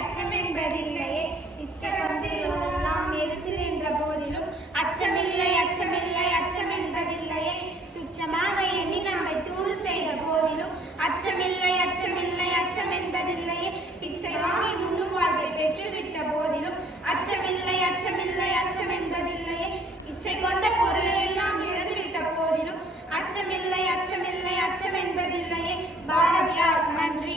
அச்சம் என்பதில்லையே. இச்சகத்தில் எல்லாம் எதிர்த்து நின்ற போதிலும் அச்சமில்லை அச்சமில்லை அச்சம் என்பதில்லையே. துச்சமாக எண்ணி நம்மை தூது செய்த போதிலும் அச்சமில்லை அச்சமில்லை அச்சம் என்பதில்லையே. இச்சை வாங்கி முன்னும் வாழ்க்கை பெற்றுவிட்ட போதிலும் அச்சமில்லை அச்சமில்லை அச்சம் என்பதில்லையே. இச்சை கொண்ட பொருளை எல்லாம் இழந்துவிட்ட போதிலும் அச்சமில்லை அச்சமில்லை அச்சம் என்பதில்லையே. பாரதியார். நன்றி.